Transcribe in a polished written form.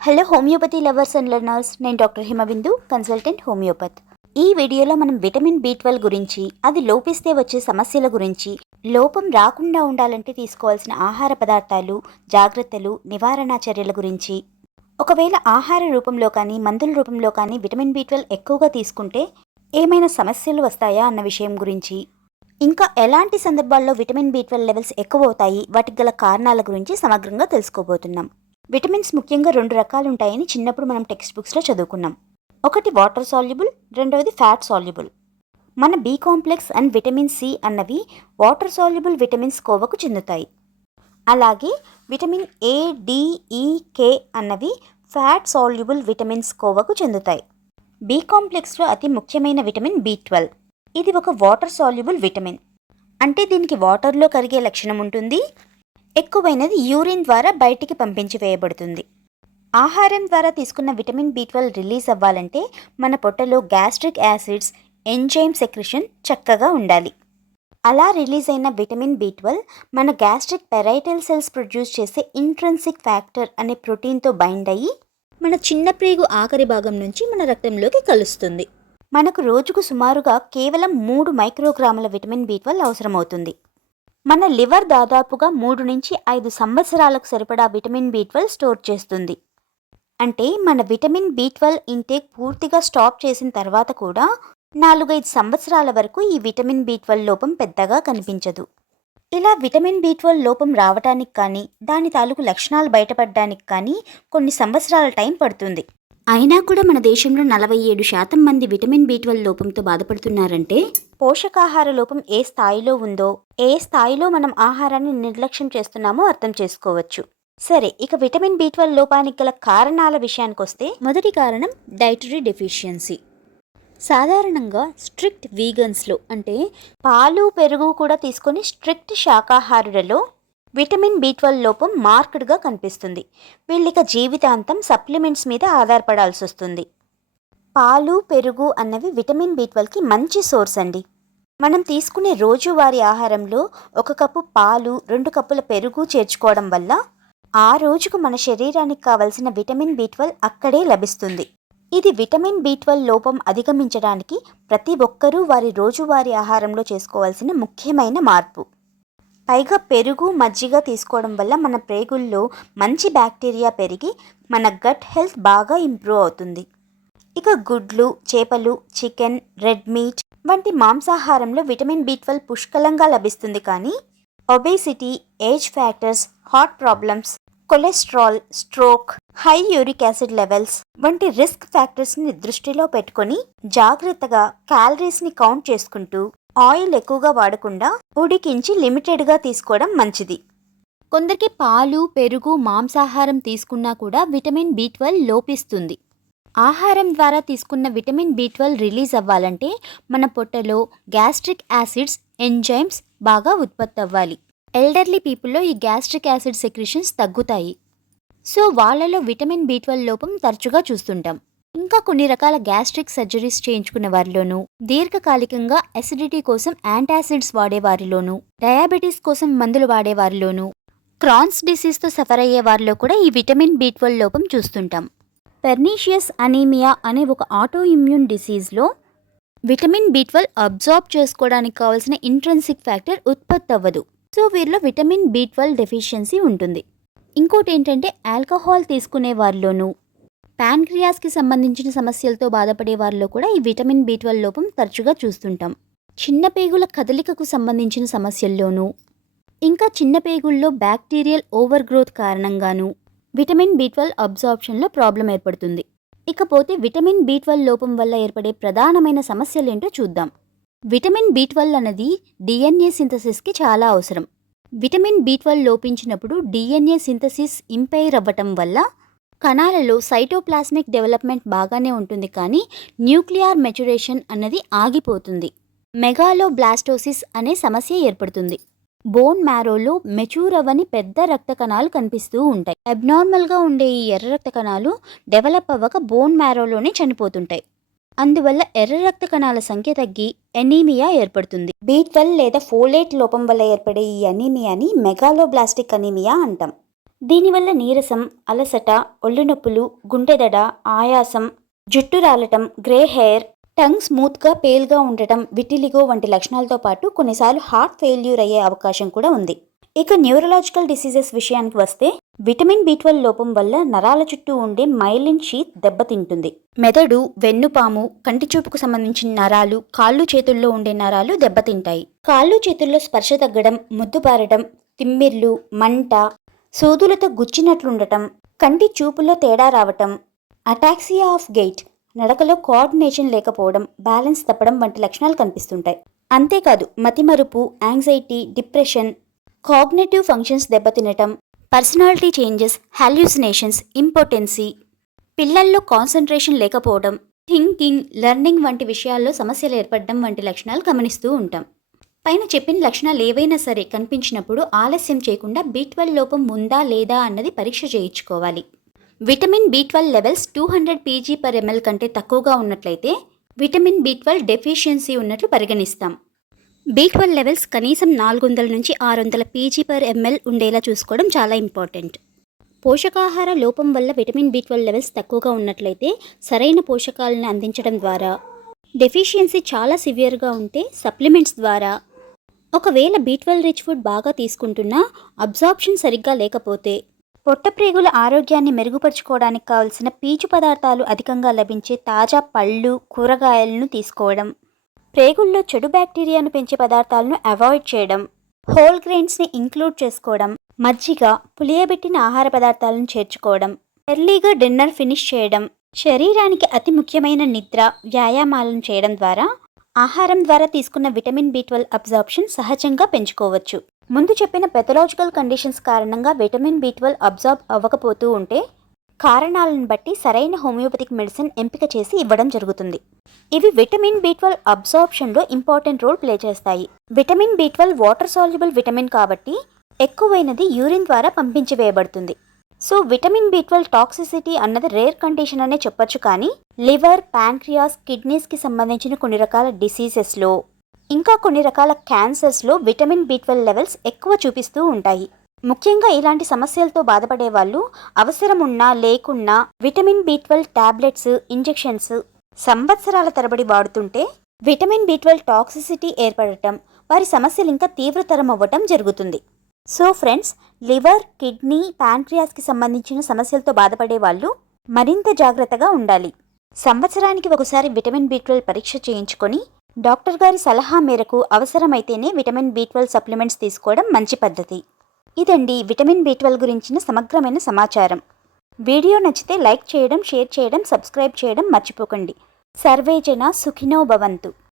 Hello homeopathy lovers and learners, నేను doctor Himabindu, consultant homeopath. ఈ వీడియోలో మనం విటమిన్ బి12 గురించి, అది లోపిస్తే వచ్చే సమస్యల గురించి, లోపం రాకుండా ఉండాలంటే తీసుకోవాల్సిన ఆహార పదార్థాలు, జాగ్రత్తలు, నివారణ చర్యల గురించి, ఒకవేళ ఆహార రూపంలో కానీ మందుల రూపంలో కానీ విటమిన్ బి12 ఎక్కువగా తీసుకుంటే ఏమైనా సమస్యలు వస్తాయా అన్న విషయం గురించి, ఇంకా ఎలాంటి సందర్భాల్లో విటమిన్ బి12 లెవెల్స్ ఎక్కువ అవుతాయి, వాటికి గల కారణాల గురించి సమగ్రంగా తెలుసుకోబోతున్నాం. విటమిన్స్ ముఖ్యంగా 2 రకాలు ఉంటాయని చిన్నప్పుడు మనం టెక్స్ట్ బుక్స్లో చదువుకున్నాం. ఒకటి వాటర్ సాల్యుబుల్, రెండవది ఫ్యాట్ సాల్యుబుల్. మన B complex and vitamin C అన్నవి వాటర్ సాల్యుబుల్ విటమిన్స్ కోవకు చెందుతాయి. అలాగే విటమిన్ ఏ, డి, ఈ, కే అన్నవి ఫ్యాట్ సాల్యుబుల్ విటమిన్స్ కోవకు చెందుతాయి. బి కాంప్లెక్స్లో అతి ముఖ్యమైన విటమిన్ బి12. ఇది ఒక వాటర్ సాల్యుబుల్ విటమిన్, అంటే దీనికి వాటర్లో కరిగే లక్షణం ఉంటుంది. ఎక్కువైనది యూరిన్ ద్వారా బయటికి పంపించి వేయబడుతుంది. ఆహారం ద్వారా తీసుకున్న విటమిన్ బి12 రిలీజ్ అవ్వాలంటే మన పొట్టలో గ్యాస్ట్రిక్ యాసిడ్స్, ఎంజైమ్ సెక్రిషన్ చక్కగా ఉండాలి. అలా రిలీజ్ అయిన విటమిన్ బి12 మన గ్యాస్ట్రిక్ పెరైటల్ సెల్స్ ప్రొడ్యూస్ చేసే ఇంట్రెన్సిక్ ఫ్యాక్టర్ అనే ప్రోటీన్తో బైండ్ అయ్యి మన చిన్న ప్రేగు ఆఖరి భాగం నుంచి మన రక్తంలోకి కలుస్తుంది. మనకు రోజుకు సుమారుగా కేవలం 3 మైక్రోగ్రాముల విటమిన్ బి12 అవసరమవుతుంది. మన లివర్ దాదాపుగా 3 నుంచి 5 సంవత్సరాలకు సరిపడా విటమిన్ బి12 స్టోర్ చేస్తుంది. అంటే మన విటమిన్ బి12 ఇంటేక్ పూర్తిగా స్టాప్ చేసిన తర్వాత కూడా 4-5 సంవత్సరాల వరకు ఈ విటమిన్ బి12 లోపం పెద్దగా కనిపించదు. ఇలా విటమిన్ బి12 లోపం రావడానికి కానీ, దాని తాలూకు లక్షణాలు బయటపడడానికి కానీ కొన్ని సంవత్సరాల టైం పడుతుంది. అయినా కూడా మన దేశంలో 47% మంది విటమిన్ బి12 లోపంతో బాధపడుతున్నారంటే పోషకాహార లోపం ఏ స్థాయిలో ఉందో, ఏ స్థాయిలో మనం ఆహారాన్ని నిర్లక్ష్యం చేస్తున్నామో అర్థం చేసుకోవచ్చు. సరే, ఇక విటమిన్ బి12 లోపానికి గల కారణాల విషయానికి వస్తే, మొదటి కారణం డైటరీ డెఫిషియన్సీ. సాధారణంగా స్ట్రిక్ట్ వీగన్స్లో, అంటే పాలు పెరుగు కూడా తీసుకొని స్ట్రిక్ట్ శాకాహారులలో విటమిన్ బి12 లోపం మార్క్డ్గా కనిపిస్తుంది. వీళ్ళిక జీవితాంతం సప్లిమెంట్స్ మీద ఆధారపడాల్సి వస్తుంది. పాలు పెరుగు అన్నవి విటమిన్ బి12కి మంచి సోర్స్ అండి. మనం తీసుకునే రోజువారీ ఆహారంలో 1 కప్పు పాలు, 2 కప్పుల పెరుగు చేర్చుకోవడం వల్ల ఆ రోజుకు మన శరీరానికి కావలసిన విటమిన్ బి12 అక్కడే లభిస్తుంది. ఇది విటమిన్ బి12 లోపం అధిగమించడానికి ప్రతి ఒక్కరూ వారి రోజువారీ ఆహారంలో చేసుకోవాల్సిన ముఖ్యమైన మార్పు. పైగా పెరుగు, మజ్జిగ తీసుకోవడం వల్ల మన ప్రేగుల్లో మంచి బ్యాక్టీరియా పెరిగి మన గట్ హెల్త్ బాగా ఇంప్రూవ్ అవుతుంది. ఇక గుడ్లు, చేపలు, చికెన్, రెడ్ మీట్ వంటి మాంసాహారంలో విటమిన్ బి12 పుష్కలంగా లభిస్తుంది. కానీ obesity, age factors, heart problems, cholesterol, stroke, high uric acid levels వంటి రిస్క్ ఫ్యాక్టర్స్ని దృష్టిలో పెట్టుకొని జాగ్రత్తగా క్యాలరీస్ని కౌంట్ చేసుకుంటూ ఆయిల్ ఎక్కువగా వాడకుండా ఉడికించి లిమిటెడ్గా తీసుకోవడం మంచిది. కొందరికి పాలు, పెరుగు, మాంసాహారం తీసుకున్నా కూడా విటమిన్ బి12 లోపిస్తుంది. ఆహారం ద్వారా తీసుకున్న విటమిన్ బి12 రిలీజ్ అవ్వాలంటే మన పొట్టలో గ్యాస్ట్రిక్ యాసిడ్స్, ఎంజైమ్స్ బాగా ఉత్పత్తి అవ్వాలి. ఎల్డర్లీ పీపుల్లో ఈ గ్యాస్ట్రిక్ యాసిడ్ సెక్రిషన్స్ తగ్గుతాయి. సో వాళ్ళలో విటమిన్ బి12 లోపం తరచుగా చూస్తుంటాం. ఇంకా కొన్ని రకాల గ్యాస్ట్రిక్ సర్జరీస్ చేయించుకున్న వారిలోనూ, దీర్ఘకాలికంగా అసిడిటీ కోసం యాంటాసిడ్స్ వాడేవారిలోనూ, డయాబెటీస్ కోసం మందులు వాడేవారిలోనూ, క్రాన్స్ డిసీజ్తో సఫర్ అయ్యే వారిలో కూడా ఈ విటమిన్ బి12 లోపం చూస్తుంటాం. పెర్నీషియస్ అనీమియా అనే ఒక ఆటో ఇమ్యూన్ డిసీజ్లో విటమిన్ బి12 అబ్జార్బ్ చేసుకోవడానికి కావాల్సిన ఇంట్రెన్సిక్ ఫ్యాక్టర్ ఉత్పత్తి అవ్వదు. సో వీరిలో విటమిన్ బి12 డెఫిషియన్సీ ఉంటుంది. ఇంకోటి ఏంటంటే ఆల్కహాల్ తీసుకునే వారిలోనూ, ప్యాన్క్రియాస్కి సంబంధించిన సమస్యలతో బాధపడే వారిలో కూడా ఈ విటమిన్ బి12 లోపం తరచుగా చూస్తుంటాం. చిన్న పేగుల కదలికకు సంబంధించిన సమస్యల్లోనూ, ఇంకా చిన్న పేగుల్లో బ్యాక్టీరియల్ ఓవర్ గ్రోత్ కారణంగానూ విటమిన్ బి12 అబ్జార్ప్షన్లో ప్రాబ్లం ఏర్పడుతుంది. ఇకపోతే విటమిన్ బి12 లోపం వల్ల ఏర్పడే ప్రధానమైన సమస్యలేంటో చూద్దాం. విటమిన్ బి12 అనేది డిఎన్ఏ సింథసిస్కి చాలా అవసరం. విటమిన్ బి12 లోపించినప్పుడు డిఎన్ఏ సింథసిస్ ఇంపైర్ అవ్వటం వల్ల కణాలలో సైటోప్లాస్మిక్ డెవలప్మెంట్ బాగానే ఉంటుంది, కానీ న్యూక్లియర్ మెచ్యురేషన్ అన్నది ఆగిపోతుంది. మెగాలోబ్లాస్టోసిస్ అనే సమస్య ఏర్పడుతుంది. బోన్ మ్యారోలో మెచ్యూర్ అవ్వని పెద్ద రక్త కణాలు కనిపిస్తూ ఉంటాయి. అబ్నార్మల్గా ఉండే ఈ ఎర్ర రక్త కణాలు డెవలప్ అవ్వక బోన్ మ్యారోలోనే చనిపోతుంటాయి. అందువల్ల ఎర్ర రక్త కణాల సంఖ్య తగ్గి ఎనీమియా ఏర్పడుతుంది. బి12 లేదా ఫోలేట్ లోపం వల్ల ఏర్పడే ఈ అనీమియాని మెగాలోబ్లాస్టిక్ అనీమియా అంటాం. దీనివల్ల నీరసం, అలసట, ఒళ్ళు నొప్పులు, గుండెదడ, ఆయాసం, జుట్టు రాలటం, గ్రే హెయిర్, టంగ్ స్మూత్గా పేల్గా ఉండటం, విటిలిగో వంటి లక్షణాలతో పాటు కొన్నిసార్లు హార్ట్ ఫెయిల్యూర్ అయ్యే అవకాశం కూడా ఉంది. ఇక న్యూరలాజికల్ డిసీజెస్ విషయానికి వస్తే విటమిన్ బి12 లోపం వల్ల నరాల చుట్టూ ఉండే మైలిన్ షీత్ దెబ్బతింటుంది. మెదడు, వెన్నుపాము, కంటి చూపుకు సంబంధించిన నరాలు, కాళ్ళు చేతుల్లో ఉండే నరాలు దెబ్బతింటాయి. కాళ్ళు చేతుల్లో స్పర్శ తగ్గడం, ముద్దుపారడం, తిమ్మిర్లు, మంట, సూదులతో గుచ్చినట్లుండటం, కంటి చూపులో తేడా రావటం, అటాక్సియా ఆఫ్ గెయిట్, నడకలో కోఆర్డినేషన్ లేకపోవడం, బ్యాలెన్స్ తప్పడం వంటి లక్షణాలు కనిపిస్తుంటాయి. అంతేకాదు మతిమరుపు, యాంగ్జైటీ, డిప్రెషన్, కాగ్నిటివ్ ఫంక్షన్స్ దెబ్బతినటం, పర్సనాలిటీ చేంజెస్, హాల్యూసినేషన్స్, ఇంపార్టెన్సీ, పిల్లల్లో కాన్సన్ట్రేషన్ లేకపోవడం, థింకింగ్, లెర్నింగ్ వంటి విషయాల్లో సమస్యలు ఏర్పడడం వంటి లక్షణాలు గమనిస్తూ ఉంటాం. పైన చెప్పిన లక్షణాలు ఏవైనా సరే కనిపించినప్పుడు ఆలస్యం చేయకుండా బి12 లోపం ఉందా లేదా అన్నది పరీక్ష చేయించుకోవాలి. విటమిన్ బి12 లెవెల్స్ 200 pg/ml కంటే తక్కువగా ఉన్నట్లయితే విటమిన్ బి12 డెఫిషియన్సీ ఉన్నట్లు పరిగణిస్తాం. బి12 లెవెల్స్ కనీసం 400 నుంచి 600 pg/ml ఉండేలా చూసుకోవడం చాలా ఇంపార్టెంట్. పోషకాహార లోపం వల్ల విటమిన్ బి12 లెవెల్స్ తక్కువగా ఉన్నట్లయితే సరైన పోషకాలను అందించడం ద్వారా, డెఫిషియన్సీ చాలా సివియర్గా ఉంటే సప్లిమెంట్స్ ద్వారా, ఒకవేళ బి12 రిచ్ ఫుడ్ బాగా తీసుకుంటున్నా అబ్జార్ప్షన్ సరిగ్గా లేకపోతే, పొట్టప్రేగుల ఆరోగ్యాన్ని మెరుగుపరుచుకోవడానికి కావలసిన పీచు పదార్థాలు అధికంగా లభించే తాజా పళ్ళు, కూరగాయలను తీసుకోవడం, ప్రేగుల్లో చెడు బ్యాక్టీరియాను పెంచే పదార్థాలను అవాయిడ్ చేయడం, హోల్ గ్రెయిన్స్ని ఇంక్లూడ్ చేసుకోవడం, మజ్జిగ, పులియబెట్టిన ఆహార పదార్థాలను చేర్చుకోవడం, ఎర్లీగా డిన్నర్ ఫినిష్ చేయడం, శరీరానికి అతి ముఖ్యమైన నిద్ర, వ్యాయామాలను చేయడం ద్వారా ఆహారం ద్వారా తీసుకున్న విటమిన్ బి12 అబ్జార్ప్షన్ సహజంగా పెంచుకోవచ్చు. ముందు చెప్పిన పెథలాజికల్ కండిషన్స్ కారణంగా విటమిన్ బి12 అబ్జార్బ్ అవ్వకపోతూ ఉంటే కారణాలను బట్టి సరైన హోమియోపతిక్ మెడిసిన్ ఎంపిక చేసి ఇవ్వడం జరుగుతుంది. ఇవి విటమిన్ బి12 అబ్జార్ప్షన్లో ఇంపార్టెంట్ రోల్ ప్లే చేస్తాయి. విటమిన్ బి12 వాటర్ సాల్యుబుల్ విటమిన్ కాబట్టి ఎక్కువైనది యూరిన్ ద్వారా పంపించివేయబడుతుంది. సో విటమిన్ బి12 టాక్సిసిటీ అన్నది రేర్ కండిషన్ అనే చెప్పొచ్చు. కానీ లివర్, ప్యాంక్రియాస్, కిడ్నీస్కి సంబంధించిన కొన్ని రకాల డిసీజెస్లో, ఇంకా కొన్ని రకాల క్యాన్సర్స్లో విటమిన్ బి12 లెవెల్స్ ఎక్కువ చూపిస్తూ ఉంటాయి. ముఖ్యంగా ఇలాంటి సమస్యలతో బాధపడే వాళ్ళు అవసరం ఉన్నా లేకున్నా విటమిన్ బి12 టాబ్లెట్స్, ఇంజెక్షన్స్ సంవత్సరాల తరబడి వాడుతుంటే విటమిన్ బి12 టాక్సిసిటీ ఏర్పడటం, వారి సమస్యలు ఇంకా తీవ్రతరం అవ్వటం జరుగుతుంది. సో ఫ్రెండ్స్, లివర్, కిడ్నీ, ప్యాంక్రియాస్కి సంబంధించిన సమస్యలతో బాధపడే వాళ్ళు మరింత జాగ్రత్తగా ఉండాలి. సంవత్సరానికి ఒకసారి విటమిన్ బి12 పరీక్ష చేయించుకొని డాక్టర్ గారి సలహా మేరకు అవసరమైతేనే విటమిన్ బి12 సప్లిమెంట్స్ తీసుకోవడం మంచి పద్ధతి. ఇదండి విటమిన్ బి12 గురించిన సమగ్రమైన సమాచారం. వీడియో నచ్చితే లైక్ చేయడం, షేర్ చేయడం, సబ్స్క్రైబ్ చేయడం మర్చిపోకండి. సర్వే జన సుఖినో భవంతు.